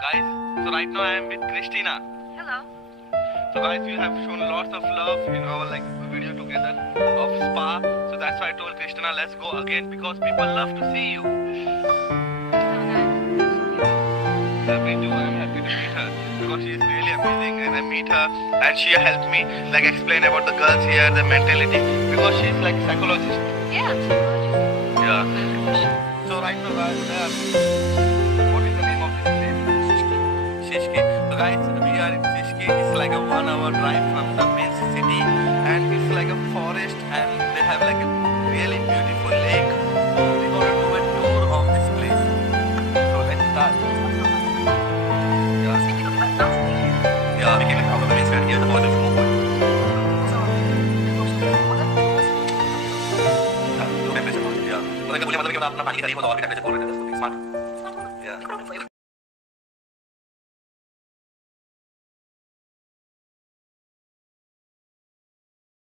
Guys, so right now I am with Cristina. Hello. So guys, you have shown lots of love in our video together of spa. So that's why I told Cristina, let's go again because people love to see you. Yeah, me too. I'm happy to meet her because she is really amazing, and I meet her and she helped me explain about the girls here, the mentality, because she's like psychologist. Yeah, I'm psychologist. Yeah. So right now guys, what is the name of this place? Shishki. So guys, we are in Shishki. It's like a 1 hour drive from the main city, and it's like a forest, and they have like a really beautiful lake. So we're gonna do a tour of this place. So let's start. Yeah, we came out of the main street here. The boys are from Mumbai. Yeah. तो बोले मतलब कि अपना पानी का तरीका और भी टेम्परेचर को रहता है, स्मार्ट। Yeah.